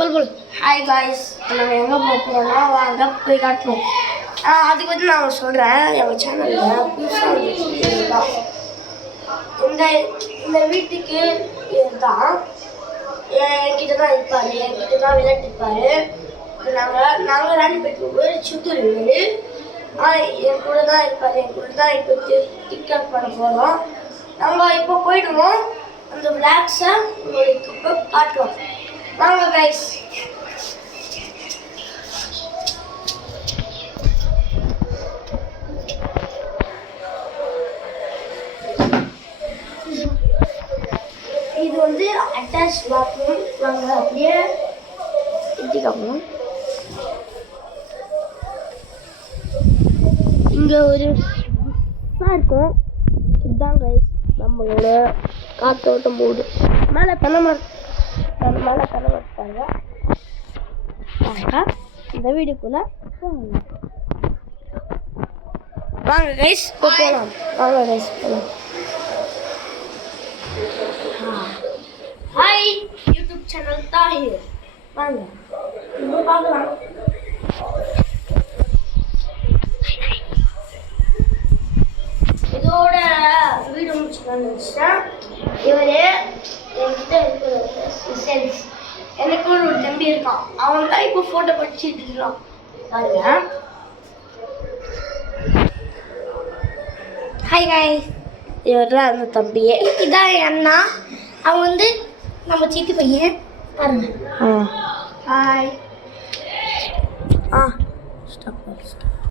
बोल बोल hi guys நம்ம எங்க போறோம்னா வாங்க போய் காட்டுறோம் அதுக்கு வந்து நான் சொல்றேன் நம்ம சேனல்ல புதுசா வந்துருக்கா இந்த இந்த வீட்டுக்கு தான் என்கிட்ட தான் இருப்பாரு என்கிட்ட தான் விளையாட்டுப்பாரு நாங்கள் ராணி பெட்ரூம் சித்தூர் வீடு என் கூட தான் இருப்பாரு என் கூட தான் இப்போ டிக்கெட் பண்ண போகிறோம் நம்ம இப்போ போயிடுவோம் அந்த விளாக்ஸை உங்களுக்கு இப்போ காட்டுவோம் வாங்க கைஸ் இது வந்து அட்டாச் பாத்ரூம் நாங்கள் அப்படியே எட்டிக்காமோம் இங்கே ஒரு இருக்கும் இதுதான் கைஸ் நம்மளோட காத்தோட்டம் போடு மேலே தனமரத்தாங்க இந்த வீடுக்குள்ளே வாங்க கைஸ் போகலாம் வாங்க கைஸ் போகலாம் ஹாய் யூடியூப் சேனல் தாஹிர் வாங்க இப்போ பார்க்கலாம் இதோட வீடு முடிச்சுக்கணும்னா இவர் என்கிட்ட இருக்கிற எனக்கு ஒரு தம்பி இருக்கான் அவன் தான் இப்போ ஃபோட்டோ படிச்சுட்டு இருக்கான் பாருங்க ஹாய் ஹாய் இவர் அந்த தம்பியே இதான் என் அண்ணா அவன் வந்து நம்ம சித்தி பையன் பாருங்க